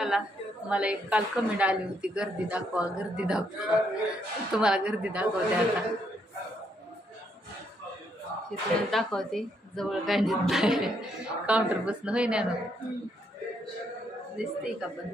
चला, मला एक काल कमेंट आली होती, गर्दी दाखवा गर्दी दाखवा. तुम्हाला गर्दी दाखवते आता. तिथून दाखवते, जवळ काय नाही. काउंटर बसणं होई ना, दिसते का पण.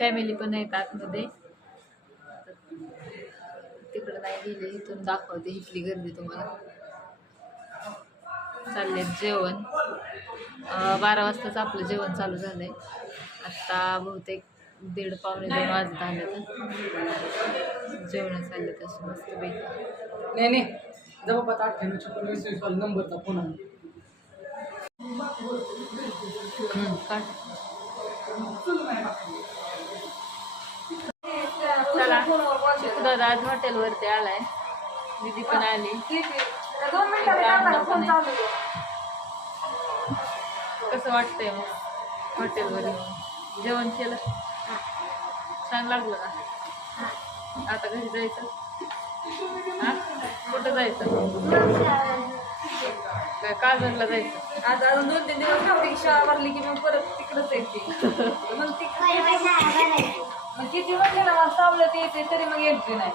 फॅमिली पण आहेत आतमध्ये. तिकडं नाही गेले, इथून दाखवते इथली गर्दी तुम्हाला. चालले जेवण. 12 वाजताच आपलं जेवण चालू झालंय. आत्ता बहुतेक 1:30 पावणे 2 वाजत आले तर जेवण चालले तसं मस्त पैकी. नाही जवळपास 98 नंबरचा फोन आहे. चला, दादा आज हॉटेलवरती आलाय. दीदी पण आली. कसं वाटतंय मग हॉटेलवर जेवण केलं? छान लागलं का? आता घरी जायचं? हा, कुठं जायचं? काय काजरला जायचं? आज अजून 2-3 दिवस नव्हती शाळा भरली की मग परत तिकडंच येते. मग किती म्हणले ना मला सावळत येते तरी मग येते नाही.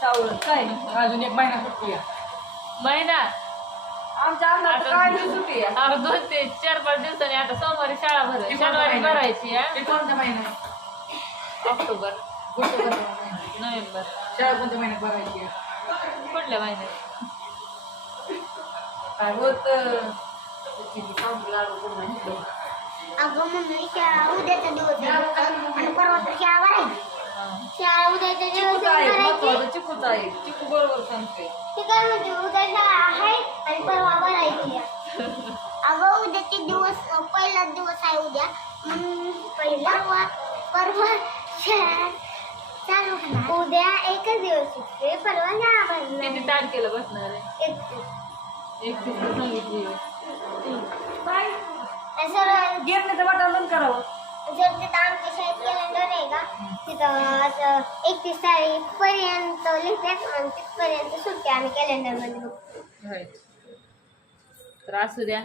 सावळत काय अजून 1 महिना सुट्टी आहे. महिना आमच्या अंगात काय सुट्टी आहे. 2 ते 4-5 दिवसांनी. आता सोमवारी शाळा भरेल, शनिवारी भरायची. कोणत्या महिन्यात? October, November. शाळा कोणत्या महिन्यात भरायची? कुठल्या महिन्यात? काय होत अगं मम्मी शाळा उद्याचा दिवस आहे आणि परवा तर शाळा भरायची. शाळा उद्याचा दिवस महत्वाचं चिकूच आहे. चिकू बरोबर सांगते. ते काय म्हणते उद्या शाळा आहे आणि परवा भरायची. अगं उद्याचे दिवस पहिला दिवस आहे उद्या. परवा शाळा चालू होणार. उद्या एकच दिवस सुटते, परवा शाळा भरणार. किती तारखेला बसणार आहे? 31 सांगितली. सर गिरणीचं बटन बंद करावं. जर तिथं आमच्या शाळेत कॅलेंडर आहे का, तिथं असं 31 तारीखपर्यंत लिहितात आणि तिथपर्यंत सुट्टी आम्ही कॅलेंडरमध्ये बघतो. तर असू द्या,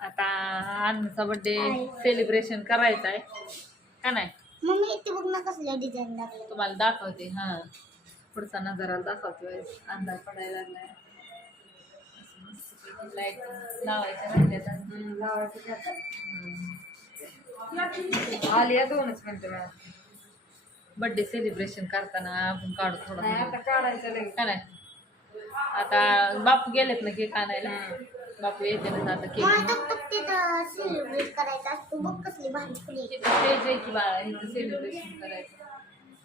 आता अन्नाचा बड्डे सेलिब्रेशन करायचा आहे का नाही? मम्मी इथे बघ ना कसल्या डिझाईन लागले. तुम्हाला दाखवते. हां, पुढचा नजाराला दाखवते. अंधार पडायला लागलाय. लाईट लावायच्या राहिल्या. आली आहे 2च मिनिटं. बड्डे सेलिब्रेशन करताना आपण काढू थोडं आता काढायचं लगेच का नाही? आता बापू गेलेत ना केक आणायला. बापू येते ना आता केक. मला तर तिथं सेलिब्रेट करायचं असतो. बघ कसली भारी फुले. तिथं स्टेज आहे की बाळा, इथं सेलिब्रेशन करायचं.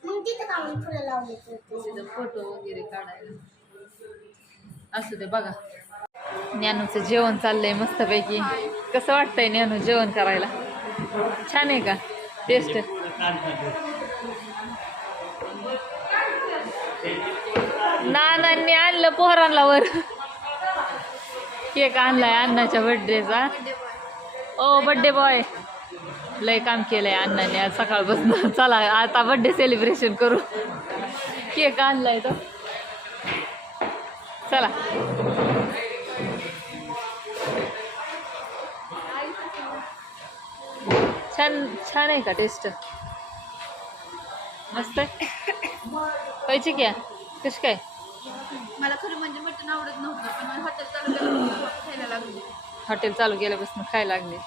मग तिथं का म्हणून फुलं लावले तिथं फोटो वगैरे काढायला. असू दे. बघा, ज्ञानूचं जेवण चाललंय मस्तपैकी. कसं वाटतंय ज्ञानू जेवण करायला? छान आहे का टेस्ट? नानांनी आणलं पोरांना वर. केक आणलाय अण्णाच्या बर्थडेचा. ओ बर्थडे बॉय, लय काम केलंय अण्णाने आज सकाळपासून. चला आता बर्थडे सेलिब्रेशन करू. केक आणलाय तो. चला. छान आहे का टेस्ट? मस्त आहे. पाहिजे क्या कशी काय? मला खरं म्हणजे मटण आवडत नव्हतं, पण हॉटेल चालू केल्यापासून खायला लागले. हॉटेल चालू केल्यापासून खायला लागले.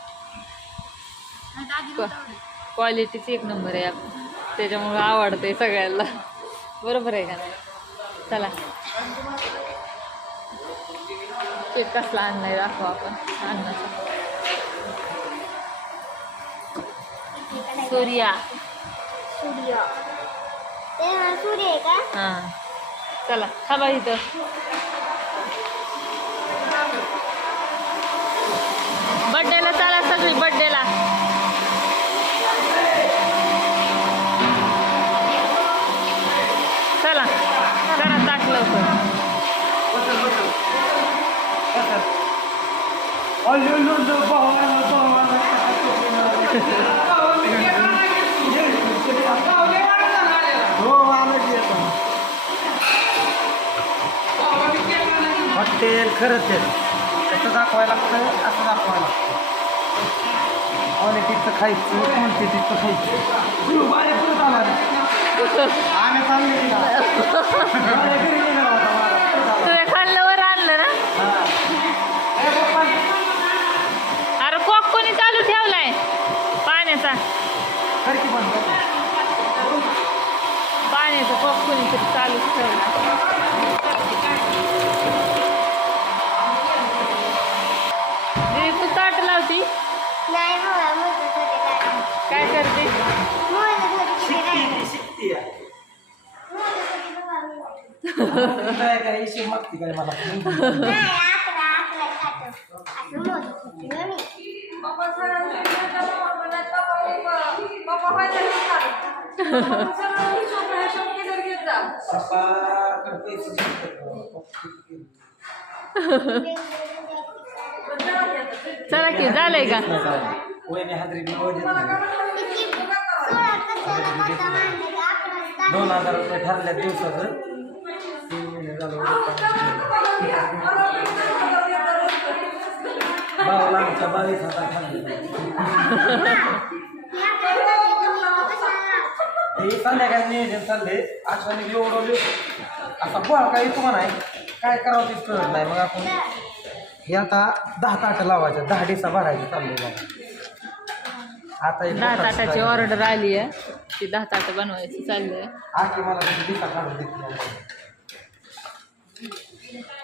क्वालिटीच 1 नंबर आहे. त्याच्यामुळं आवडते सगळ्यांना. बरोबर आहे का नाही? चला, केक कसला आणलाय दाखवा आपण. अन्नाचा सूर्या. सूर्य. ते सूर्य आहे का? हां, चला थांबा इथं. बड्डेला चला सगळी, बड्डेला. चला करा ताट लवकर. हॉटेल खरंच आहे. कसं दाखवायला लागतं, असं दाखवायला लागतं. क्वालिटीचं खायचं क्वांटिटीचं खायचं बाहेर परत आला आम्ही चालले तिला घरी निघाला होता मला तुझ्या खाल्ल्यावर आणलं ना अरे कॉक कोणी चालू ठेवलाय पाण्याचा करकी पण पाण्याचा कॉक कोणी तरी चालू ठेवला दीदी तू ताट लावती नाही मला मोजत होते काय करते मोजत होते किती राहिले. शिकती मोजत होते बाबा मी. काय काय हिशोब मागती काय मला नाही, अकरा खातो. असं मोजत होते ना मी. पप्पा सरांच्या घरच्या पप्पा म्हणत, पप्पा व्हायचं नाही का? पप्पा सगळं हिशोब केलं घेत जा. पप्पाकडे पैसे शिकतात चला की झालंय का वहिनी हादरी बी वजन किती? 16 कशाला बसा मांडलं की 11 2,000 रुपये ठरल्या दिवसाचं 3 महिने झालं भावाला आमच्या 22,000 ठरले हे संध्याकाळी नियोजन चालले आठवणी एवढं असा बोळा काय येतो का नाही काय करावं तेच कळत नाही मग आपण हे आता 10 ताटं लावायचं 10 डिसा भरायचं चाललंय बघा आता एक 10 ताटाची ऑर्डर आली आहे ती 10 ताटं बनवायची चाललंय आखी मला त्याची डिसा काढून देते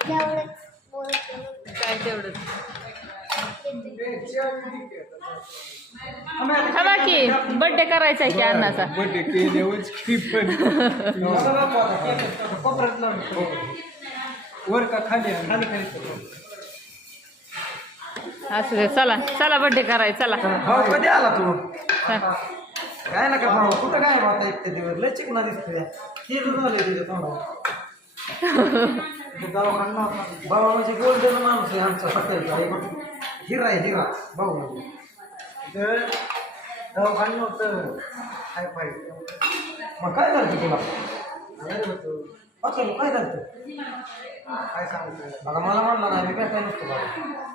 जेवढंच बोलते. काय तेवढंच थांबा की बर्थडे करायचा आहे की अण्णाचा बर्थडे केल्यावरच की पण कोपऱ्यात लावून वर का खाली खाली खाली असू दे चला चला बर्थडे करायचा चला भाऊ कधी आला तू चल. काय ना का भाऊ कुठं काय आता एक दिवस लय चिकना दिसतोय हे झालं तुझ्या तोंडावर भाऊ म्हणजे गोल्डन माणूस आहे आमचा सकाळचा हिरा आहे हिरा भाऊ म्हणजे दवाखाना नव्हतं काय पाहिजे मग काय झालं तुला असं काय झालं काय सांगतो बघा मला म्हणला नाही मी काय काय नसतो बघा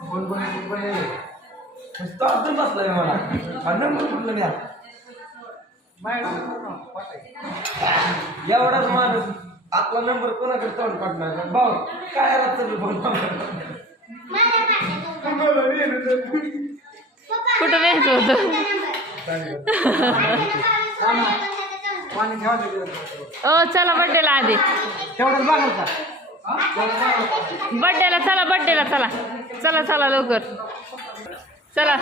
बोल नुसतं अजून बसलाय मला नंबर कुठलं द्या एवढाच माणूस आपला नंबर कोणाकडे तोंड पाडणार भाऊ काय राहतं बोल कुठं न्यायचं होतं पाणी घ्यावं ओ चला बर्थडेला आधी तेवढंच बघाल का बर्थडेला चला बर्थडेला चला चला चला लवकर चला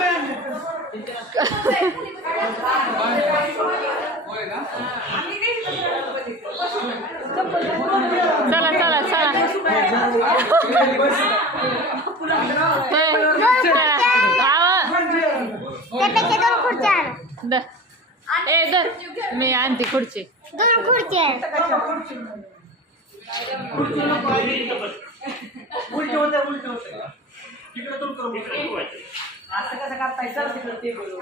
चला चला चला त्यापेक्षा 2 खुर्च्या आण. ए दर मी आणते खुर्ची 2 खुर्च्या आण. उलट होते तिकडे तुम करू असं कसं करताय सर तिकडे ते बोलू.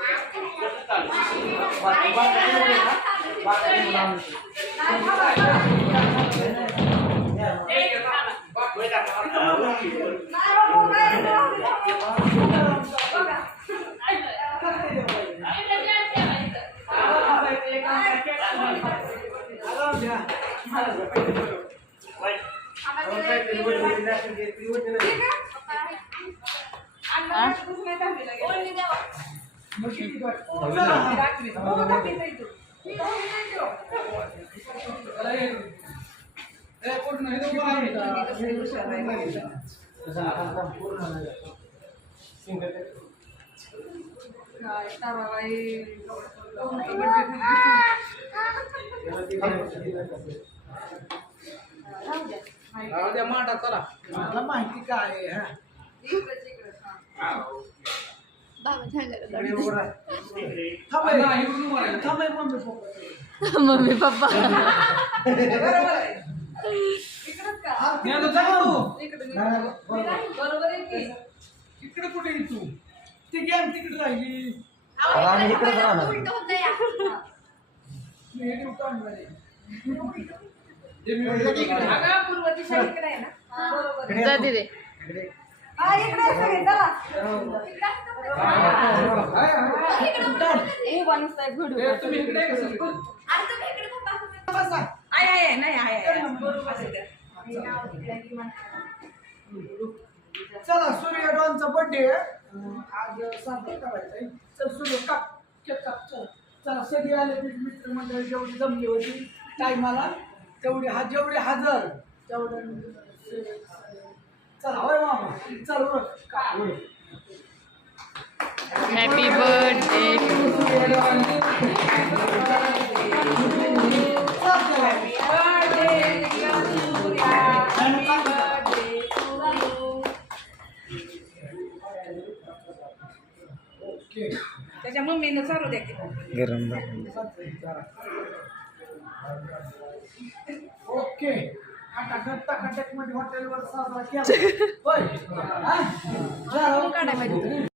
मांडा चला मला माहिती काय आहे मम्मी पप्पा बरोबर आहे की इकडे कुठे तू ती गेम तिकडे राहिली आम्ही इकडेच राहणार अगं पूर्व दिशा इकडे आहे ना बरोबर जा दे हा इकडे सगळे चला उभा नुसता एक व्हिडिओ तुम्ही इकडे आहे नाही आहे चला सूर्य डॉनचा बर्थडे आज साजरा करायचा आहे. चल सूर्य काप केक काप चला चला सगळे आले मित्रमंडळ जेवढी जमली होती टायमाला जेवढे हजर तेवढे चला होय मामा चल उरक काप उरक. हॅपी बर्थडे त्याच्या मम्मीनं चालू द्या की गरम ओके टाकाटक मध्ये हॉटेलवर साजरा केला होय हा? झालं. काढायला पाहिजे